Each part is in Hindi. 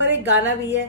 और एक गाना भी है,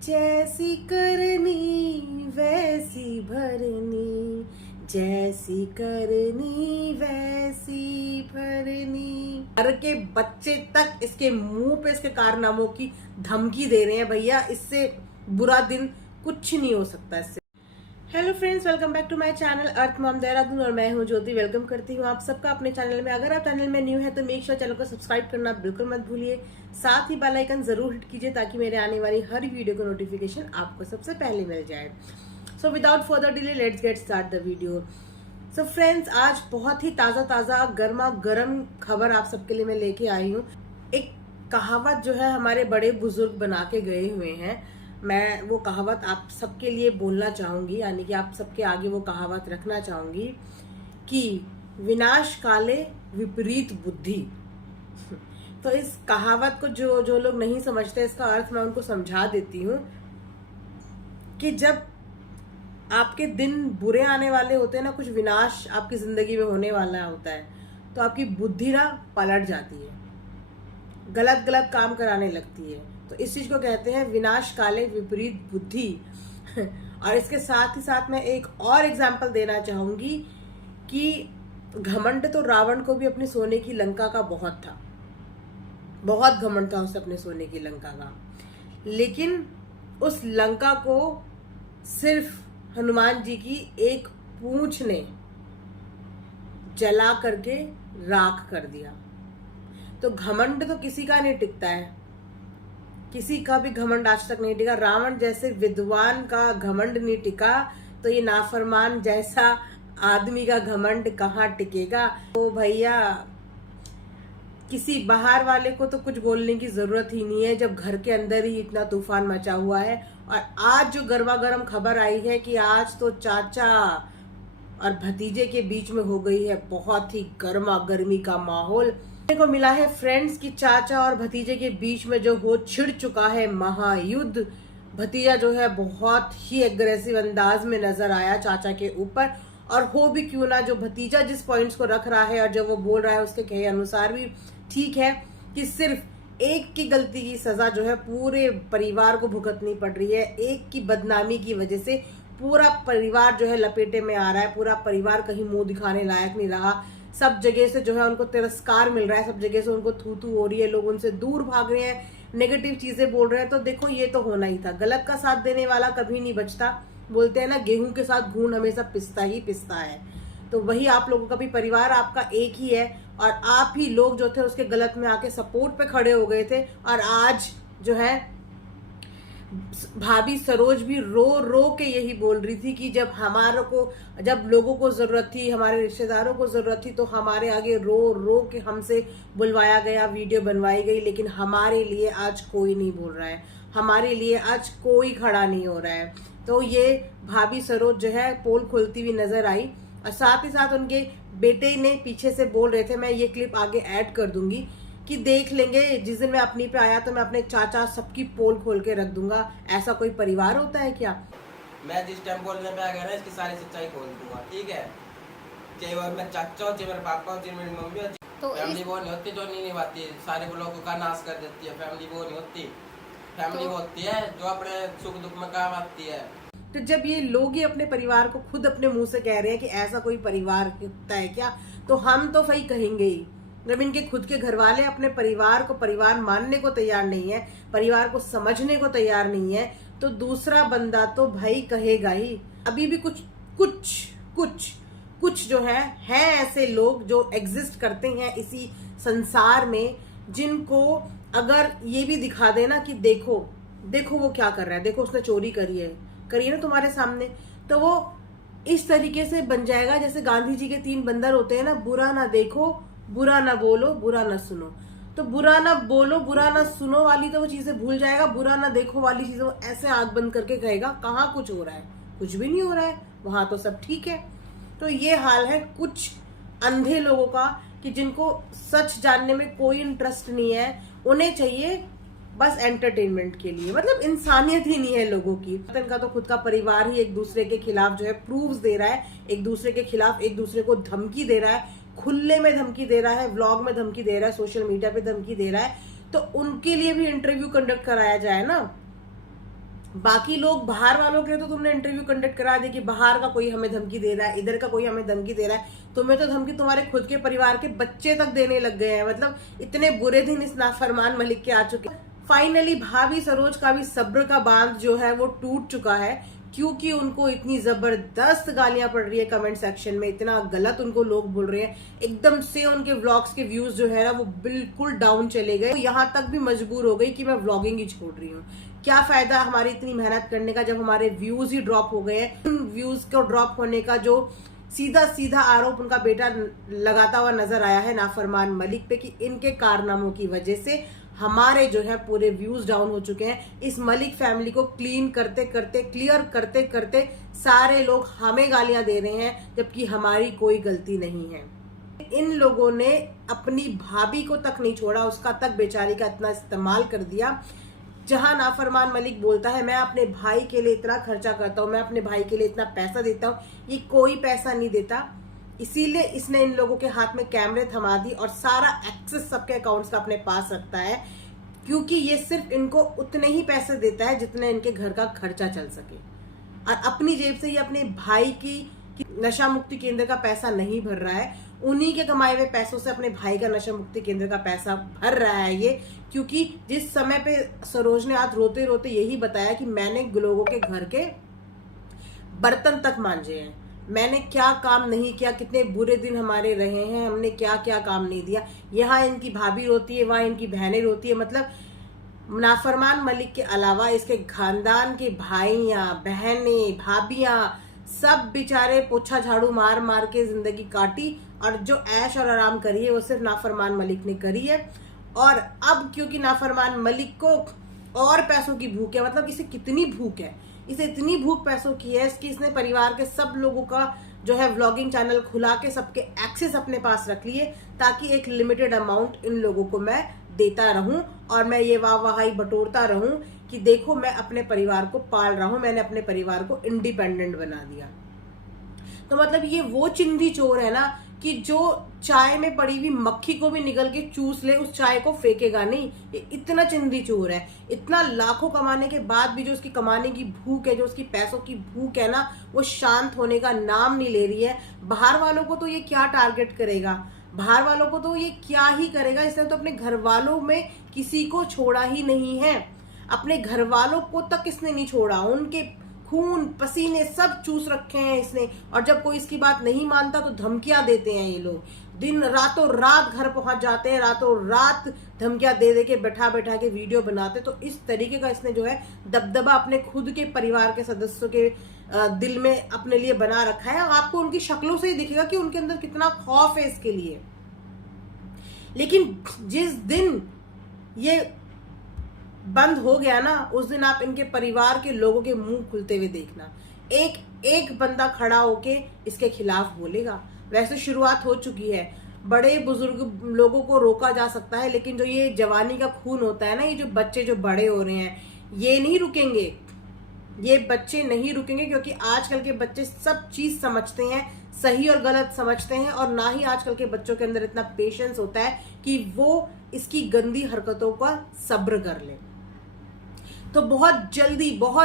जैसी करनी वैसी भरनी, जैसी करनी वैसी भरनी। घर के बच्चे तक इसके मुंह पे इसके कारनामों की धमकी दे रहे हैं। भैया इससे बुरा दिन कुछ नहीं हो सकता इससे। Hello friends, welcome back to my channel Earth Mom Dehradun और मैं हूं ज्योति। वेलकम करती हूं आप सबका अपने चैनल में। अगर आप चैनल में न्यू है तो मेक श्योर चैनल को सब्सक्राइब करना बिल्कुल मत भूलिए। साथ ही बेल आइकन जरूर हिट कीजिए ताकि मेरे आने वाली हर वीडियो का नोटिफिकेशन आपको सबसे पहले मिल जाए। So without further delay let's get start the video. So friends, आज बहुत ही ताज़ा गर्मा गर्म खबर आप सबके लिए मैं लेके आई हूँ। एक कहावत जो है हमारे बड़े बुजुर्ग बना के गए हुए हैं, मैं वो कहावत आप सबके लिए बोलना चाहूंगी, यानी कि आप सबके आगे वो कहावत रखना चाहूंगी कि विनाश काले विपरीत बुद्धि। तो इस कहावत को जो लोग नहीं समझते, इसका अर्थ मैं उनको समझा देती हूँ कि जब आपके दिन बुरे आने वाले होते हैं ना, कुछ विनाश आपकी जिंदगी में होने वाला होता है, तो आपकी बुद्धि ना पलट जाती है, गलत गलत काम कराने लगती है। तो इस चीज को कहते हैं विनाश काले विपरीत बुद्धि। और इसके साथ ही साथ मैं एक और एग्जाम्पल देना चाहूंगी कि घमंड तो रावण को भी अपनी सोने की लंका का बहुत था, बहुत घमंड था उसे अपने सोने की लंका का। लेकिन उस लंका को सिर्फ हनुमान जी की एक पूंछ ने जला करके राख कर दिया। तो घमंड तो किसी का नहीं टिकता है, किसी का भी घमंड आज तक नहीं टिका। रावण जैसे विद्वान का घमंड नहीं टिका, तो ये नाफरमान जैसा आदमी का घमंड कहाँ टिकेगा। तो भैया किसी बाहर वाले को तो कुछ बोलने की जरूरत ही नहीं है, जब घर के अंदर ही इतना तूफान मचा हुआ है। और आज जो गर्मा गर्म खबर आई है कि आज तो चाचा और भतीजे के बीच में हो गई है बहुत ही गर्मा गर्मी का माहौल को मिला है फ्रेंड्स, कि चाचा और भतीजे के बीच में जो हो छिड़ चुका है महायुद्ध। भतीजा जो है बहुत ही एग्रेसिव अंदाज में नजर आया चाचा के ऊपर, और हो भी क्यों ना, जो भतीजा जिस पॉइंट्स को रख रहा है और जो वो बोल रहा है उसके कहे अनुसार भी ठीक है कि सिर्फ एक की गलती की सजा जो है पूरे परिवार को भुगतनी पड़ रही है। एक की बदनामी की वजह से पूरा परिवार जो है लपेटे में आ रहा है, पूरा परिवार कहीं मुंह दिखाने लायक नहीं रहा। सब जगह से जो है उनको तिरस्कार मिल रहा है, सब जगह से उनको थू थू हो रही है, लोग उनसे दूर भाग रहे हैं, नेगेटिव चीजें बोल रहे हैं। तो देखो ये तो होना ही था, गलत का साथ देने वाला कभी नहीं बचता। बोलते हैं ना, गेहूं के साथ घून हमेशा पिसता ही पिसता है। तो वही आप लोगों का भी परिवार आपका एक ही है, और आप ही लोग जो थे उसके गलत में आके सपोर्ट पे खड़े हो गए थे। और आज जो है भाभी सरोज भी रो रो के यही बोल रही थी कि जब लोगों को जरूरत थी, हमारे रिश्तेदारों को जरूरत थी, तो हमारे आगे रो रो के हमसे बुलवाया गया, वीडियो बनवाई गई, लेकिन हमारे लिए आज कोई नहीं बोल रहा है, हमारे लिए आज कोई खड़ा नहीं हो रहा है। तो ये भाभी सरोज जो है पोल खोलती हुई नजर आई, और साथ ही साथ उनके बेटे ने पीछे से बोल रहे थे, मैं ये क्लिप आगे ऐड कर दूंगी कि देख लेंगे, जिस दिन मैं अपनी पे आया तो मैं अपने चाचा सबकी पोल खोल के रख दूंगा। ऐसा कोई परिवार होता है क्या? मैं जिस टाइम बोलने पे आ गया ना, इसकी सारी सच्चाई खोल दूंगा, ठीक है। चाहे वो मेरे चाचा हो, चाहे मेरे पापा हो, चाहे मेरी मम्मी हो, तो फैमिली वो नहीं होती जो नहीं निभाती, सारे लोगों का नाश कर देती है। फैमिली वो नहीं होती, फैमिली वो होती है जो अपने सुख दुख में काम आती है। तो जब ये लोग ही अपने परिवार को खुद अपने मुंह से कह रहे हैं कि ऐसा कोई परिवार होता है क्या, तो हम तो भाई कहेंगे ही। जब इनके खुद के घर वाले अपने परिवार को परिवार मानने को तैयार नहीं है, परिवार को समझने को तैयार नहीं है, तो दूसरा बंदा तो भाई कहेगा ही। अभी भी कुछ जो है ऐसे लोग जो एग्जिस्ट करते हैं इसी संसार में, जिनको अगर ये भी दिखा देना कि देखो वो क्या कर रहा है, देखो उसने चोरी करी है ना तुम्हारे सामने, तो वो इस तरीके से बन जाएगा जैसे गांधी जी के 3 बंदर होते हैं ना, बुरा ना देखो, बुरा ना बोलो, बुरा ना सुनो। तो बुरा ना बोलो, बुरा ना सुनो वाली तो वो चीजें भूल जाएगा, बुरा ना देखो वाली चीजें वो ऐसे आंख बंद करके कहेगा कहाँ कुछ हो रहा है, कुछ भी नहीं हो रहा है, वहां तो सब ठीक है। तो ये हाल है कुछ अंधे लोगों का कि जिनको सच जानने में कोई इंटरेस्ट नहीं है, उन्हें चाहिए बस एंटरटेनमेंट के लिए, मतलब इंसानियत ही नहीं है लोगों की। इनका तो खुद का परिवार ही एक दूसरे के खिलाफ जो है प्रूव्स दे रहा है, एक दूसरे के खिलाफ एक दूसरे को धमकी दे रहा है, खुले में धमकी दे रहा है, व्लॉग में धमकी दे रहा है, सोशल मीडिया पे धमकी दे रहा है। तो उनके लिए भी इंटरव्यू कंडक्ट कराया जाए ना। बाकी लोग बाहर वालों के लिए तो तुमने इंटरव्यू कंडक्ट करा दिया कि बाहर का कोई हमें धमकी दे रहा है, इधर का कोई हमें धमकी दे रहा है। तुम्हें तो धमकी तुम्हारे खुद के परिवार के बच्चे तक देने लग गए हैं। मतलब इतने बुरे दिन इस नाफरमान मलिक के आ चुके। फाइनली भाभी सरोज का भी सब्र का बांध जो है वो टूट चुका है, क्योंकि उनको इतनी जबरदस्त गालियां पड़ रही है कमेंट सेक्शन में, इतना गलत उनको लोग बोल रहे हैं। एकदम से उनके व्लॉग्स के व्यूज जो है ना वो बिल्कुल डाउन चले गए। यहाँ तक भी मजबूर हो गई कि मैं व्लॉगिंग ही छोड़ रही हूँ। क्या फायदा हमारी इतनी मेहनत करने का जब हमारे व्यूज ही ड्रॉप हो गए हैं। उन व्यूज को ड्रॉप होने का जो सीधा सीधा आरोप उनका बेटा लगाता हुआ नजर आया है नाफरमान मलिक पे, कि इनके कारनामों की वजह से हमारे जो है पूरे व्यूज डाउन हो चुके हैं। इस मलिक फैमिली को क्लीन करते करते, क्लियर करते करते सारे लोग हमें गालियां दे रहे हैं, जबकि हमारी कोई गलती नहीं है। इन लोगों ने अपनी भाभी को तक नहीं छोड़ा, उसका तक बेचारी का इतना इस्तेमाल कर दिया। जहां नाफरमान मलिक बोलता है मैं अपने भाई के लिए इतना खर्चा करता हूं, मैं अपने भाई के लिए इतना पैसा देता हूं, ये कोई पैसा नहीं देता। इसीलिए इसने इन लोगों के हाथ में कैमरे थमा दी और सारा एक्सेस सबके अकाउंट्स का अपने पास रखता है, क्योंकि ये सिर्फ इनको उतने ही पैसे देता है जितने इनके घर का खर्चा चल सके। और अपनी जेब से ये अपने भाई की नशा मुक्ति केंद्र का पैसा नहीं भर रहा है, उन्हीं के कमाए हुए पैसों से अपने भाई का नशा मुक्ति केंद्र का पैसा भर रहा है ये। क्योंकि जिस समय पे सरोज ने आज रोते रोते यही बताया कि मैंने लोगों के घर के बर्तन तक मांजे हैं, मैंने क्या काम नहीं किया, कितने बुरे दिन हमारे रहे हैं, हमने क्या क्या काम नहीं दिया। यहाँ इनकी भाभी रोती है, वहां इनकी बहनें रोती है। मतलब नाफरमान मलिक के अलावा इसके खानदान के भाइयां, बहनें, भाभियां सब बेचारे पोछा झाड़ू मार मार के जिंदगी काटी, और जो ऐश और आराम करी है वो सिर्फ नाफरमान मलिक ने करी है। और अब क्योंकि नाफरमान मलिक को और पैसों की भूख है, मतलब इसे कितनी भूख है, इसे इतनी भूख पैसों की है कि इसने परिवार के सब लोगों का जो है व्लॉगिंग चैनल खुला के सबके एक्सेस अपने पास रख लिए, ताकि एक लिमिटेड अमाउंट इन लोगों को मैं देता रहूं और मैं ये वाहवाही बटोरता रहूं कि देखो मैं अपने परिवार को पाल रहा हूं, मैंने अपने परिवार को इंडिपेंडेंट बना दिया। तो मतलब ये वो चिंदी चोर है ना कि जो चाय में पड़ी हुई मक्खी को भी निगल के चूस ले, उस चाय को फेंकेगा नहीं। ये इतना चिंदी चोर है। इतना लाखों कमाने के बाद भी जो उसकी कमाने की भूख है, जो उसकी पैसों की भूख है ना, वो शांत होने का नाम नहीं ले रही है। बाहर वालों को तो ये क्या टारगेट करेगा, बाहर वालों को तो ये क्या ही करेगा। इसने तो अपने घर वालों में किसी को छोड़ा ही नहीं है, अपने घर वालों को तक इसने नहीं छोड़ा, उनके खून पसीने सब चूस रखे हैं इसने। और जब कोई इसकी बात नहीं मानता तो धमकियां देते हैं ये लोग, दिन रातों रात घर पहुंच जाते हैं, रातों रात धमकियां दे दे के बैठा बैठा के वीडियो बनाते। तो इस तरीके का इसने जो है दबदबा अपने खुद के परिवार के सदस्यों के दिल में अपने लिए बना रखा है। आपको उनकी शक्लों से ही दिखेगा कि उनके अंदर कितना खौफ है इसके लिए। लेकिन जिस दिन ये बंद हो गया ना, उस दिन आप इनके परिवार के लोगों के मुंह खुलते हुए देखना, एक एक बंदा खड़ा होके इसके खिलाफ बोलेगा। वैसे शुरुआत हो चुकी है, बड़े बुजुर्ग लोगों को रोका जा सकता है, लेकिन जो ये जवानी का खून होता है ना, ये जो बच्चे जो बड़े हो रहे हैं ये नहीं रुकेंगे, ये बच्चे नहीं रुकेंगे। क्योंकि आजकल के बच्चे सब चीज समझते हैं, सही और गलत समझते हैं, और ना ही आजकल के बच्चों के अंदर इतना पेशेंस होता है कि वो इसकी गंदी हरकतों का सब्र कर ले। तो बहुत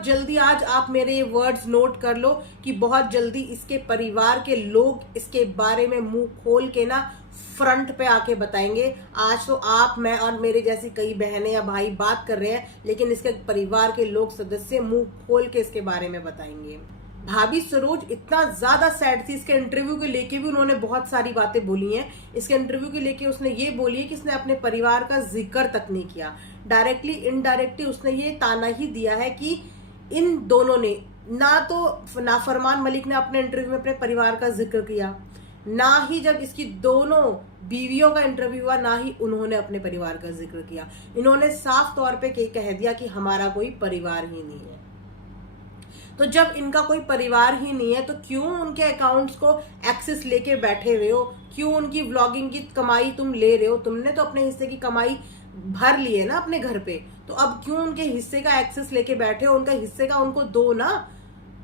जल्दी आज आप मेरे ये वर्ड्स नोट कर लो कि बहुत जल्दी इसके परिवार के लोग इसके बारे में मुंह खोल के ना फ्रंट पे आके बताएंगे। आज तो आप, मैं और मेरे जैसी कई बहनें या भाई बात कर रहे हैं, लेकिन इसके परिवार के लोग सदस्य मुंह खोल के इसके बारे में बताएंगे। भाभी सरोज इतना ज्यादा सैड थी, इसके इंटरव्यू के लेके भी उन्होंने बहुत सारी बातें बोली हैं। इसके इंटरव्यू के लेके उसने ये बोली है कि इसने अपने परिवार का जिक्र तक नहीं किया। डायरेक्टली इनडायरेक्टली उसने ये ताना ही दिया है कि इन दोनों ने ना तो नाफरमान मलिक ने अपने इंटरव्यू में अपने परिवार का जिक्र किया, ना ही जब इसकी दोनों बीवियों का इंटरव्यू हुआ, ना ही उन्होंने अपने परिवार का जिक्र किया। इन्होंने साफ तौर पे कह दिया कि हमारा कोई परिवार ही नहीं है। तो जब इनका कोई परिवार ही नहीं है तो क्यों उनके अकाउंट्स को एक्सेस लेके बैठे हुए हो, क्यों उनकी व्लॉगिंग की कमाई तुम ले रहे हो? तुमने तो अपने हिस्से की कमाई भर ली है ना अपने घर पे, तो अब क्यों उनके हिस्से का एक्सेस लेके बैठे हो? उनका हिस्से का उनको दो ना।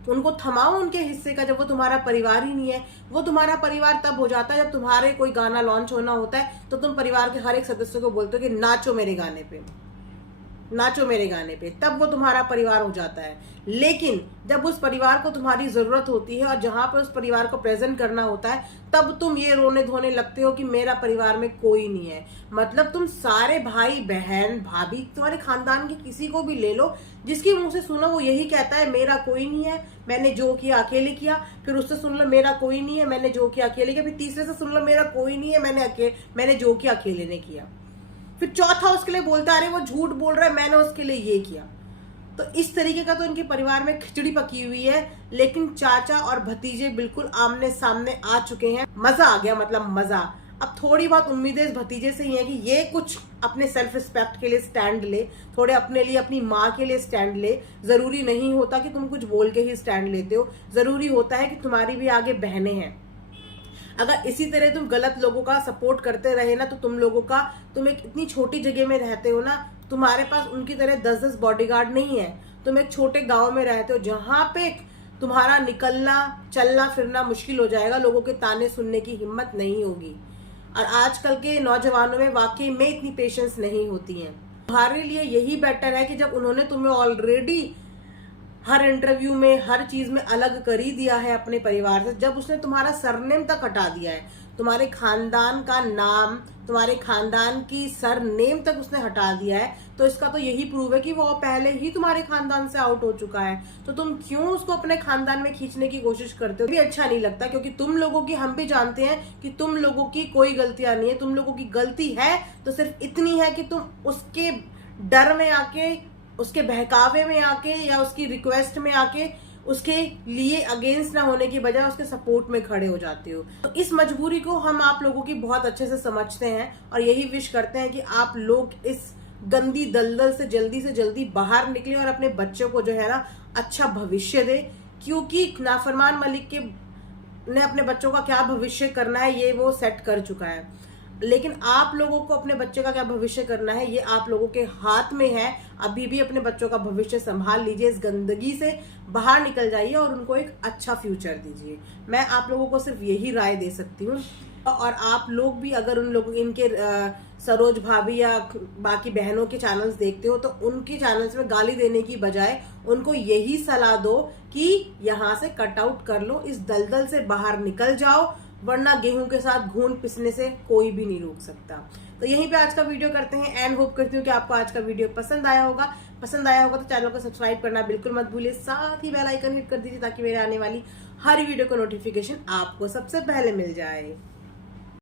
तो उनको थमाओ उनके हिस्से का, जब वो तुम्हारा परिवार ही नहीं है। वो तुम्हारा परिवार तब हो जाता है जब तुम्हारे कोई गाना लॉन्च होना होता है तो तुम परिवार के हर एक सदस्य को बोलते हो कि नाचो मेरे गाने पे, नाचो मेरे गाने पे, तब वो तुम्हारा परिवार हो जाता है। लेकिन जब उस परिवार को तुम्हारी जरूरत होती है और जहां पर उस परिवार को प्रेजेंट करना होता है तब तुम ये रोने धोने लगते हो कि मेरा परिवार में कोई नहीं है। मतलब तुम सारे भाई बहन भाभी तुम्हारे खानदान के किसी को भी ले लो, जिसकी मुंह से सुनो वो यही कहता है मेरा कोई नहीं है, मैंने जो किया अकेले किया। फिर उससे सुन लो मेरा कोई नहीं है, मैंने जो किया अकेले किया। फिर तीसरे से सुन लो मेरा कोई नहीं है, मैंने जो किया अकेले ने किया। फिर चौथा उसके लिए बोलता है अरे वो झूठ बोल रहा है, मैंने उसके लिए ये किया। तो इस तरीके का तो इनके परिवार में खिचड़ी पकी हुई है। लेकिन चाचा और भतीजे बिल्कुल आमने सामने आ चुके हैं। मजा आ गया, मतलब मजा। अब थोड़ी बहुत उम्मीदें इस भतीजे से ही है कि ये कुछ अपने सेल्फ रिस्पेक्ट के लिए स्टैंड ले, थोड़े अपने लिए अपनी माँ के लिए स्टैंड ले। जरूरी नहीं होता कि तुम कुछ बोल के ही स्टैंड लेते हो, जरूरी होता है कि तुम्हारी भी आगे बहनें हैं। अगर इसी तरह तुम गलत लोगों का सपोर्ट करते रहे ना तो तुम एक इतनी छोटी जगह में रहते हो ना, तुम्हारे पास उनकी तरह 10-10 बॉडीगार्ड नहीं है। तुम एक छोटे गांव में रहते हो जहां पे तुम्हारा निकलना चलना फिरना मुश्किल हो जाएगा, लोगों के ताने सुनने की हिम्मत नहीं होगी। और आजकल के नौजवानों में वाकई में इतनी पेशेंस नहीं होती है। तुम्हारे लिए यही बेटर है कि जब उन्होंने तुम्हें ऑलरेडी हर इंटरव्यू में हर चीज में अलग कर ही दिया है अपने परिवार से, जब उसने तुम्हारा सरनेम तक हटा दिया है, तुम्हारे खानदान का नाम, तुम्हारे खानदान की सरनेम तक उसने हटा दिया है, तो इसका तो यही प्रूव है कि वो पहले ही तुम्हारे खानदान से आउट हो चुका है। तो तुम क्यों उसको अपने खानदान में खींचने की कोशिश करते हो? भी अच्छा नहीं लगता, क्योंकि तुम लोगों की, हम भी जानते हैं कि तुम लोगों की कोई गलतियां नहीं है। तुम लोगों की गलती है तो सिर्फ इतनी है कि तुम उसके डर में आके, उसके बहकावे में आके या उसकी रिक्वेस्ट में आके उसके लिए अगेंस्ट ना होने की बजाय उसके सपोर्ट में खड़े हो जाते हो। तो इस मजबूरी को हम आप लोगों की बहुत अच्छे से समझते हैं और यही विश करते हैं कि आप लोग इस गंदी दलदल से जल्दी बाहर निकले और अपने बच्चों को जो है ना अच्छा भविष्य दे। क्योंकि नाफरमान मलिक के ने अपने बच्चों का क्या भविष्य करना है ये वो सेट कर चुका है, लेकिन आप लोगों को अपने बच्चे का क्या भविष्य करना है ये आप लोगों के हाथ में है। अभी भी अपने बच्चों का भविष्य संभाल लीजिए, इस गंदगी से बाहर निकल जाइए और उनको एक अच्छा फ्यूचर दीजिए। मैं आप लोगों को सिर्फ यही राय दे सकती हूँ। और आप लोग भी अगर उन लोगों इनके सरोज भाभी या बाकी बहनों के चैनल्स देखते हो तो उनके चैनल्स में गाली देने की बजाय उनको यही सलाह दो कि यहाँ से कट आउट कर लो, इस दलदल से बाहर निकल जाओ, वरना गेहूं के साथ घून पिसने से कोई भी नहीं रोक सकता। तो यहीं पे आज का वीडियो करते हैं एंड होप करती हूँ कि आपको आज का वीडियो पसंद आया होगा तो चैनल को सब्सक्राइब करना बिल्कुल मत भूलिए, साथ ही बेल आइकन हिट कर दीजिए ताकि मेरे आने वाली हर वीडियो का नोटिफिकेशन आपको सबसे पहले मिल जाए।